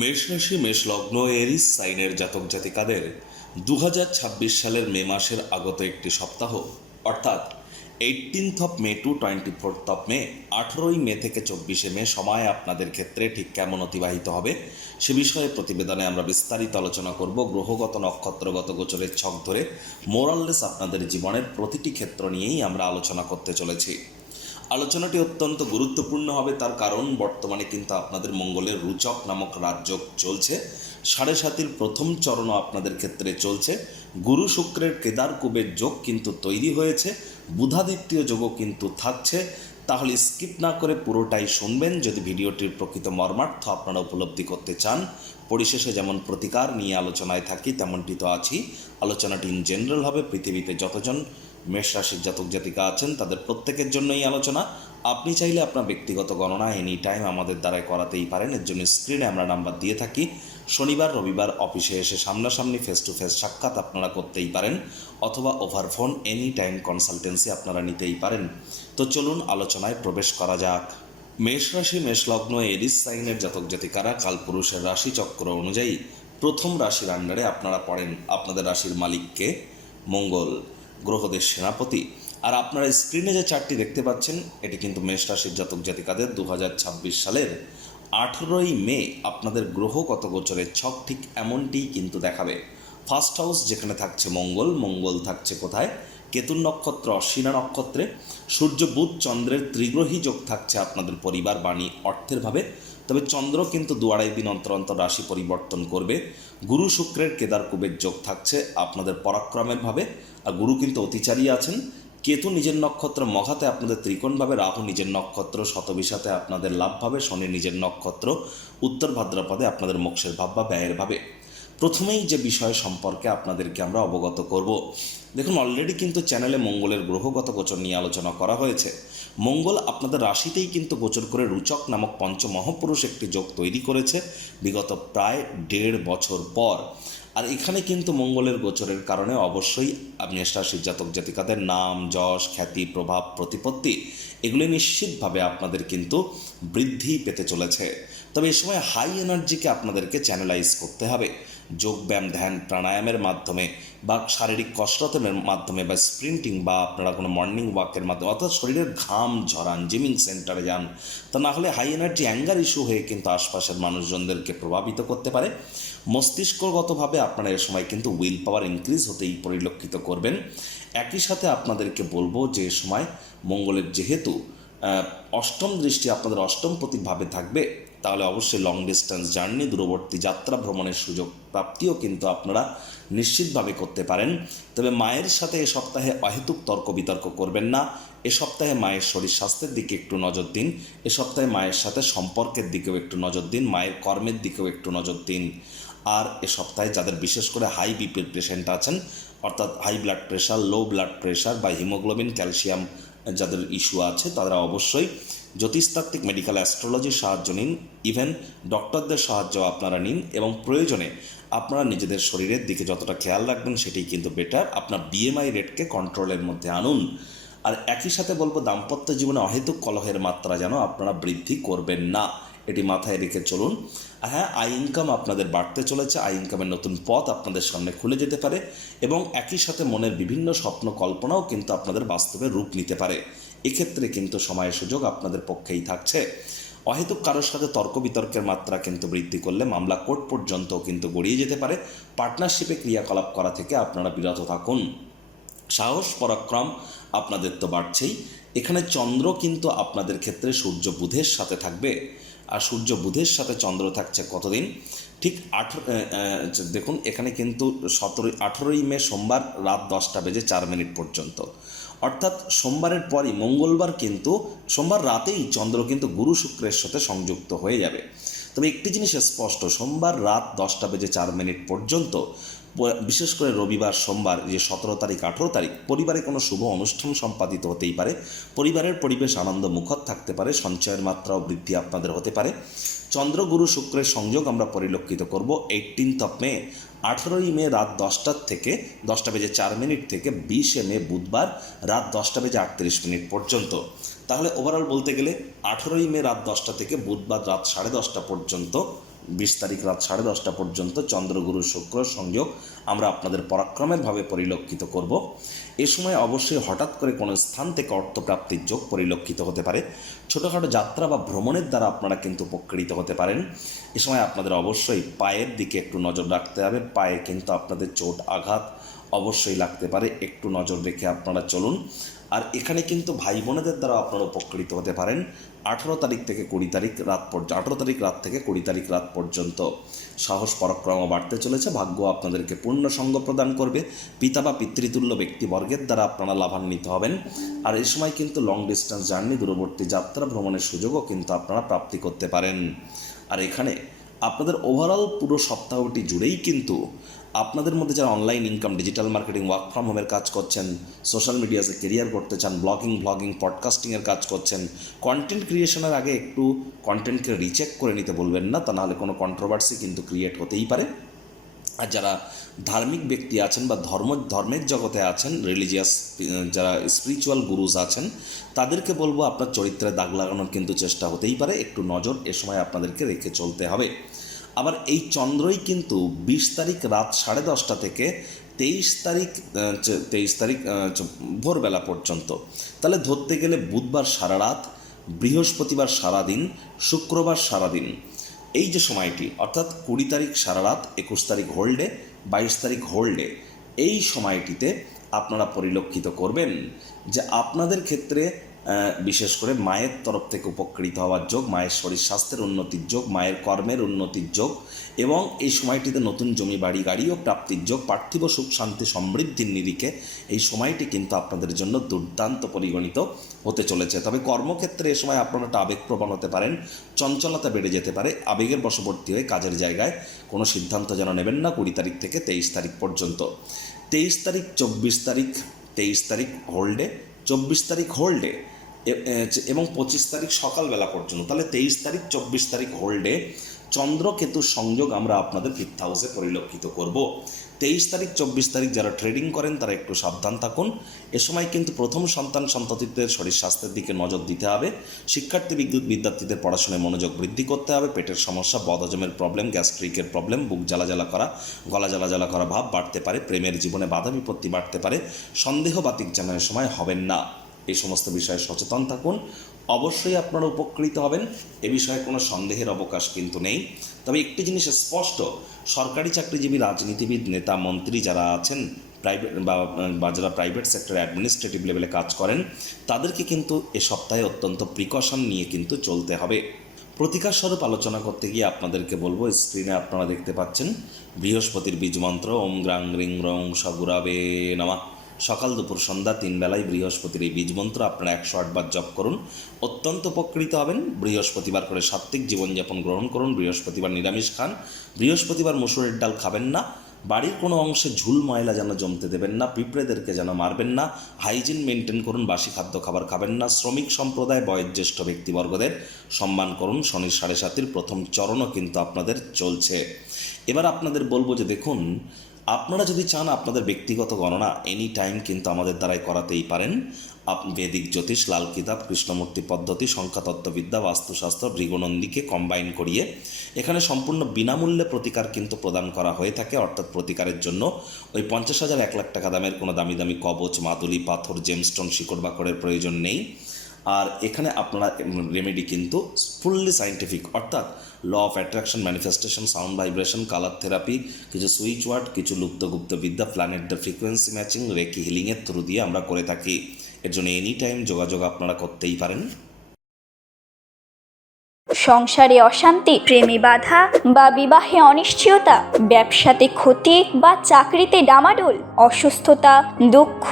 মেষ রাশি মেষ লগ্ন এরিস সাইনের জাতক জাতিকাদের 2026 সালের মে মাসের আগত একটি সপ্তাহ অর্থাৎ 18 মে টু 24 মে 18 মে থেকে 24 মে সময় আপনাদের ক্ষেত্রে ঠিক কেমন অতিবাহিত হবে সে বিষয়ে প্রতিবেদনে আমরা বিস্তারিত আলোচনা করব। গ্রহগত নক্ষত্রগত গোচরের ছক ধরে মোরাললেস আপনাদের জীবনের প্রতিটি ক্ষেত্র নিয়েই আমরা আলোচনা করতে চলেছি। আলোচনাটি অত্যন্ত গুরুত্বপূর্ণ হবে, তার কারণ বর্তমানে কিন্তু আপনাদের মঙ্গলের রুচক নামক রাজযোগ চলছে। 7.5-এর প্রথম চরণও আপনাদের ক্ষেত্রে চলছে। গুরু শুক্রের কেদার কুবের যোগ কিন্তু তৈরি হয়েছে, বুধাদিত্যীয় যোগও কিন্তু থাকছে। তাহলে স্কিপ না করে পুরোটাই শুনবেন যদি ভিডিওটির প্রকৃত মর্মার্থ আপনারা উপলব্ধি করতে চান। পরিশেষে যেমন প্রতিকার নিয়ে আলোচনায় থাকি তেমনটি তো আছি। আলোচনাটি ইন জেনারেল হবে, পৃথিবীতে যতজন মেষ রাশির জাতক জাতিকা আছেন তাদের প্রত্যেকের জন্যই আলোচনা। আপনি চাইলে আপনার ব্যক্তিগত গণনা এনি টাইম আমাদের দ্বারাই করাতেই পারেন। এর জন্য স্ক্রিনে আমরা নাম্বার দিয়ে থাকি। শনিবার রবিবার অফিসে এসে সামনাসামনি ফেস টু ফেস সাক্ষাৎ আপনারা করতেই পারেন, অথবা over phone any time consultancy আপনারা নিতেই পারেন। তো চলুন আলোচনায় প্রবেশ করা যাক। মেষ রাশি মেষ লগ্ন এরিস সাইনের জাতক জাতিকারা কালপুরুষের রাশি চক্র অনুযায়ী প্রথম রাশির আন্ডারে আপনারা পড়েন। আপনাদের রাশির মালিককে মঙ্গল, গ্রহদের সেনাপতি। আর আপনারা স্ক্রিনে যে চারটি দেখতে পাচ্ছেন এটি কিন্তু মেষ রাশির জাতক জাতিকাদের 2026 সালের 18 মে আপনাদের গ্রহগত গোচরের ছক ঠিক এমনটিই কিন্তু দেখাবে। ফার্স্ট হাউস যেখানে থাকছে মঙ্গল, মঙ্গল থাকছে কোথায়? কেতুর নক্ষত্র অশ্বিনা নক্ষত্রে। সূর্য বুধ চন্দ্রের ত্রিগ্রহী যোগ থাকছে আপনাদের পরিবার বাণী অর্থের ভাবে। তবে চন্দ্র কিন্তু 2-2.5 দিন অন্তর অন্তর রাশি পরিবর্তন করবে। গুরু শুক্রের কেদার কুবের যোগ থাকছে আপনাদের পরাক্রমের ভাবে, আর গুরু কিন্তু অতিচারী আছেন। কেতু নিজের নক্ষত্র মঘাতে আপনাদের ত্রিকোণভাবে, রাহু নিজের নক্ষত্র শতবিশাতে আপনাদের লাভভাবে, শনি নিজের নক্ষত্র উত্তর ভাদ্রপদে আপনাদের মোক্ষের ভাব বা ব্যয়ের ভাবে। প্রথমেই যে বিষয় সম্পর্কে আপনাদেরকে আমরা অবগত করব, দেখুন অলরেডি কিন্তু চ্যানেলে মঙ্গলের গ্রহগত গোচর নিয়ে আলোচনা করা হয়েছে। মঙ্গল আপনাদের রাশিতেই কিন্তু গোচর করে রুচক নামক পঞ্চমহাপুরুষ একটি যোগ তৈরি করেছে বিগত প্রায় 1.5 বছর পর। আর এখানে কিন্তু মঙ্গলের গোচরের কারণে অবশ্যই মেষ রাশির জাতক জাতিকাদের নাম যশ খ্যাতি প্রভাব প্রতিপত্তি এগুলি নিশ্চিতভাবে আপনাদের কিন্তু বৃদ্ধি পেতে চলেছে। তবে এ সময় হাই এনার্জিকে আপনাদেরকে চ্যানেলাইজ করতে হবে। যোগব্যায়াম ধ্যান প্রাণায়ামের মাধ্যমে বা শারীরিক কসরতের মাধ্যমে বা স্প্রিন্টিং বা আপনারা কোনো মর্নিং ওয়াকের মাধ্যমে, অর্থাৎ শরীরের ঘাম ঝরান, জিমিং সেন্টারে যান। তা না হলে হাই এনার্জি অ্যাঙ্গার ইস্যু হয়ে কিন্তু আশপাশের মানুষজনদেরকে প্রভাবিত করতে পারে। মস্তিষ্কগতভাবে আপনারা এ সময় কিন্তু উইল পাওয়ার ইনক্রিজ হতেই পরিলক্ষিত করবেন। একই সাথে আপনাদেরকে বলবো যে সময় মঙ্গলের যেহেতু অষ্টম দৃষ্টি আপনাদের অষ্টম প্রতিভাবে থাকবে, তাহলে অবশ্যই লং ডিস্টেন্স জার্নি দূরবর্তী যাত্রা ভ্রমণের সুযোগ প্রাপ্তিও কিন্তু আপনারা নিশ্চিতভাবে করতে পারেন। তবে মায়ের সাথে এ সপ্তাহে অহেতুক তর্ক বিতর্ক করবেন না। এ সপ্তাহে মায়ের শরীর স্বাস্থ্যের দিকে একটু নজর দিন। এ সপ্তাহে মায়ের সাথে সম্পর্কের দিকেও একটু নজর দিন, মায়ের কর্মের দিকেও একটু নজর দিন। আর এ সপ্তাহে যাদের বিশেষ করে হাই বিপির পেশেন্ট আছেন, অর্থাৎ high blood pressure, low blood pressure বা হিমোগ্লোবিন ক্যালসিয়াম যাদের ইস্যু আছে, তারা অবশ্যই জ্যোতিষতাত্ত্বিক মেডিকেল অ্যাস্ট্রোলজির সাহায্য নিন। ইভেন ডক্টরদের সাহায্য আপনারা নিন এবং প্রয়োজনে আপনারা নিজেদের শরীরের দিকে যতটা খেয়াল রাখবেন সেটাই কিন্তু বেটার। আপনার বিএমআই রেটকে কন্ট্রোলের মধ্যে আনুন। আর একই সাথে বলবো দাম্পত্য জীবনে অহেতুক কলহের মাত্রা যেন আপনারা বৃদ্ধি করবেন না, এটি মাথায় রেখে চলুন। আর হ্যাঁ, আই ইনকাম আপনাদের বাড়তে চলেছে। আই ইনকামের নতুন পথ আপনাদের সামনে খুলে যেতে পারে এবং একই সাথে মনের বিভিন্ন স্বপ্ন কল্পনাও কিন্তু আপনাদের বাস্তবে রূপ নিতে পারে। এক্ষেত্রে কিন্তু সময়ের সুযোগ আপনাদের পক্ষেই থাকছে। অহেতুক কারোর সাথে তর্ক বিতর্কের মাত্রা কিন্তু বৃদ্ধি করলে মামলা কোর্ট পর্যন্তও কিন্তু গড়িয়ে যেতে পারে। পার্টনারশিপে ক্রিয়াকলাপ করা থেকে আপনারা বিরত থাকুন। সাহস পরাক্রম আপনাদের তো বাড়ছেই। এখানে চন্দ্র কিন্তু আপনাদের ক্ষেত্রে সূর্য বুধের সাথে থাকবে। আর সূর্য বুধের সাথে চন্দ্র থাকছে কতদিন? ঠিক দেখুন এখানে কিন্তু 18 মে সোমবার রাত 10:04 পর্যন্ত, অর্থাৎ সোমবারের পরই মঙ্গলবার কিন্তু সোমবার রাতেই চন্দ্র কিন্তু গুরু শুক্রের সাথে সংযুক্ত হয়ে যাবে। তবে একটি জিনিস স্পষ্ট, সোমবার রাত 10:04 পর্যন্ত, বিশেষ করে রবিবার সোমবার যে 17 তারিখ 18 তারিখ পরিবারে কোনো শুভ অনুষ্ঠান সম্পাদিত হতেই পারে। পরিবারের পরিবেশ আনন্দ মুখর থাকতে পারে, সঞ্চয়ের মাত্রাও বৃদ্ধি আপনাদের হতে পারে। চন্দ্র গুরু শুক্রের সংযোগ আমরা পরিলক্ষিত করব 18 মে। 18 মে রাত 10টা থেকে 10:04 থেকে 20 মে বুধবার রাত 10:38 পর্যন্ত। তাহলে ওভারঅল বলতে গেলে 18 মে রাত 10টা থেকে বুধবার রাত 10:30 পর্যন্ত 20 তারিখ রাত 10:30 পর্যন্ত চন্দ্রগুরু শুক্র সংযোগ আমরা আপনাদের পরাক্রমের ভাবে পরিলক্ষিত করব। এ সময় অবশ্যই হঠাৎ করে কোনো স্থান থেকে অর্থপ্রাপ্তির যোগ পরিলক্ষিত হতে পারে। ছোটোখাটো যাত্রা বা ভ্রমণের দ্বারা আপনারা কিন্তু উপকৃত হতে পারেন। এ সময় আপনাদের অবশ্যই পায়ের দিকে একটু নজর রাখতে হবে। পায়ে কিন্তু আপনাদের চোট আঘাত অবশ্যই লাগতে পারে, একটু নজর রেখে আপনারা চলুন। আর এখানে কিন্তু ভাই বোনেদের দ্বারা আপনারা উপকৃত হতে পারেন। 18 তারিখ থেকে 20 তারিখ রাত পর্যন্ত, 18 তারিখ রাত থেকে 20 তারিখ রাত পর্যন্ত সাহস পরাক্রম বাড়তে চলেছে। ভাগ্য আপনাদেরকে পূর্ণ সঙ্গ প্রদান করবে। পিতা বা পিতৃতুল্য ব্যক্তিবর্গের দ্বারা আপনারা লাভান্বিত হবেন। আর এই সময় কিন্তু লং ডিস্টেন্স জার্নি, দূরবর্তী যাত্রা ভ্রমণের সুযোগও কিন্তু আপনারা প্রাপ্তি করতে পারেন। আর এখানে আপনাদের ওভারঅল পুরো সপ্তাহটি জুড়েই কিন্তু আপনাদের মধ্যে যারা online income, digital marketing, work from হোমের কাজ করছেন, সোশ্যাল মিডিয়াতে কেরিয়ার করতে চান, ব্লগিং, পডকাস্টিংয়ের কাজ করছেন, কন্টেন্ট ক্রিয়েশনের আগে একটু কন্টেন্টকে রিচেক করে নিতে বলবেন না, তা নাহলে কোনো কন্ট্রোভার্সি কিন্তু ক্রিয়েট হতেই পারে। আর যারা ধার্মিক ব্যক্তি আছেন বা ধর্মের জগতে আছেন, রিলিজিয়াস যারা স্পিরিচুয়াল গুরুজ আছেন, তাদেরকে বলবো আপনার চরিত্রে দাগ লাগানোর কিন্তু চেষ্টা হতেই পারে। একটু নজর এ সময় আপনাদেরকে রেখে চলতে হবে। আবার এই চন্দ্রই কিন্তু 20 তারিখ রাত 10:30 থেকে 23 তারিখ ভোরবেলা পর্যন্ত, তাহলে ধরতে গেলে বুধবার সারা রাত, বৃহস্পতিবার সারাদিন, শুক্রবার সারাদিন, এই যে সময়টি অর্থাৎ 20 তারিখ সারা রাত, 21 তারিখ হোল্ডে, 22 তারিখ হোল্ডে, এই সময়টিতে আপনারা পরিলক্ষিত করবেন যে আপনাদের ক্ষেত্রে বিশেষ করে মায়ের তরফ থেকে উপকৃত হওয়ার যোগ, মায়ের শরীর স্বাস্থ্যের উন্নতির যোগ, মায়ের কর্মের উন্নতির যোগ, এবং এই সময়টিতে নতুন জমি বাড়ি গাড়িও প্রাপ্তির যোগ, পার্থিব সুখ শান্তি সমৃদ্ধির নিরিখে এই সময়টি কিন্তু আপনাদের জন্য দুর্দান্ত পরিগণিত হতে চলেছে। তবে কর্মক্ষেত্রে এ সময় আপনারা একটা আবেগপ্রবণ হতে পারেন, চঞ্চলতা বেড়ে যেতে পারে। আবেগের বশবর্তী হয়ে কাজের জায়গায় কোনো সিদ্ধান্ত যেন নেবেন না 20 তারিখ থেকে 23 তারিখ পর্যন্ত। 23 তারিখ, 24 তারিখ, 23 তারিখ হোল্ডে, 24 তারিখ হোল্ডে এবং 25 তারিখ সকালবেলা পর্যন্ত, তাহলে 23 তারিখ 24 তারিখ হোল্ডে চন্দ্রকেতু সংযোগ আমরা আপনাদের 5th হাউসে পরিলক্ষিত করব। 23 তারিখ 24 তারিখ যারা ট্রেডিং করেন তারা একটু সাবধান থাকুন। এ সময় কিন্তু প্রথম সন্ততিদের শরীর স্বাস্থ্যের দিকে নজর দিতে হবে। শিক্ষার্থী বিদ্যার্থীদের পড়াশোনায় মনোযোগ বৃদ্ধি করতে হবে। পেটের সমস্যা, বদহজমের প্রবলেম, গ্যাস্ট্রিকের প্রবলেম, বুক জ্বালা করা, গলা জ্বালা করা ভাব বাড়তে পারে। প্রেমের জীবনে বাধা বিপত্তি বাড়তে পারে। সন্দেহবাতিক যেন এ সময় হবেন না। এই সমস্ত বিষয়ে সচেতন থাকুন। অবশ্যই আপনারা উপকৃত হবেন, এ বিষয়ে কোনো সন্দেহের অবকাশ কিন্তু নেই। তবে একটি জিনিস স্পষ্ট, সরকারি চাকরিজীবী, রাজনীতিবিদ, নেতা, মন্ত্রী যারা আছেন, প্রাইভেট বা যারা প্রাইভেট সেক্টরে অ্যাডমিনিস্ট্রেটিভ লেভেলে কাজ করেন, তাদেরকে কিন্তু এ সপ্তাহে অত্যন্ত প্রিকশন নিয়ে কিন্তু চলতে হবে। প্রতিকার স্বরূপ আলোচনা করতে গিয়ে আপনাদেরকে বলবো, স্ক্রিনে আপনারা দেখতে পাচ্ছেন বৃহস্পতির বীজমন্ত্র ওম গ্রাং গ্রিং রং সগুরাবে নমঃ। সকাল দুপুর সন্ধ্যা 3 বেলায় বৃহস্পতির এই বীজমন্ত্র আপনারা 108 বার জপ করুন, অত্যন্ত উপকৃত হবেন। বৃহস্পতিবার করে সাত্ত্বিক জীবনযাপন গ্রহণ করুন। বৃহস্পতিবার নিরামিষ খান। বৃহস্পতিবার মসুরের ডাল খাবেন না। বাড়ির কোনো অংশে ঝুল ময়লা যেন জমতে দেবেন না। পিঁপড়েদেরকে যেন মারবেন না। হাইজিন মেনটেন করুন। বাসি খাদ্য খাবার খাবেন না। শ্রমিক সম্প্রদায়, বয়োজ্যেষ্ঠ ব্যক্তিবর্গদের সম্মান করুন। শনির 7.5 প্রথম চরণও কিন্তু আপনাদের চলছে। এবার আপনাদের বলবো যে দেখুন, আপনারা যদি চান আপনাদের ব্যক্তিগত গণনা এনি টাইম কিন্তু আমাদের দ্বারাই করাতেই পারেন। বেদিক জ্যোতিষ, লাল কিতাব, কৃষ্ণমূর্তি পদ্ধতি, সংখ্যাতত্ত্ববিদ্যা, বাস্তুশাস্ত্র, ভৃগুনন্দীকে কম্বাইন করিয়ে এখানে সম্পূর্ণ বিনামূল্যে প্রতিকার কিন্তু প্রদান করা হয়ে থাকে। অর্থাৎ প্রতিকারের জন্য ওই 50,000 1 লাখ টাকা দামের কোনো দামি দামি কবচ, মাদুলি, পাথর, জেমস্টোন, শিকড় বাকড়ের প্রয়োজন নেই। আর এখানে আপনারা রেমেডি কিন্তু ফুললি সায়েন্টিফিক, অর্থাৎ law of attraction, manifestation, sound vibration, colour therapy, কিছু সুইচ ওয়ার্ড, কিছু লুপ্তগুপ্ত বিদ্যা, প্ল্যানেটদের ফ্রিকোয়েন্সি ম্যাচিং, রেকি হিলিংয়ের থ্রু দিয়ে আমরা করে থাকি। এর জন্য এনি টাইম যোগাযোগ আপনারা করতেই পারেন। সংসারে অশান্তি, প্রেমে বাধা বা বিবাহে অনিশ্চয়তা, ব্যবসাতে ক্ষতি বা চাকরিতে ডামাডোল, অসুস্থতা, দুঃখ,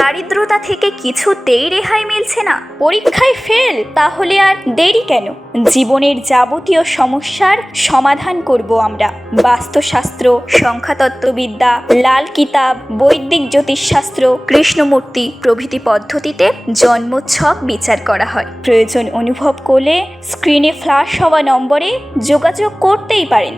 দারিদ্রতা থেকে কিছুতেই রেহাই মিলছে না, পরীক্ষায় ফেল, তাহলে আর দেরি কেন? জীবনের যাবতীয় সমস্যার সমাধান করব আমরা। বাস্তুশাস্ত্র, সংখ্যাতত্ত্ববিদ্যা, লাল কিতাব, বৈদিক জ্যোতিষশাস্ত্র, কৃষ্ণমূর্তি প্রভৃতি পদ্ধতিতে জন্মছক বিচার করা হয়। প্রয়োজন অনুভব করলে স্ক্রিনে ফ্ল্যাশ হওয়া নম্বরে যোগাযোগ করতেই পারেন।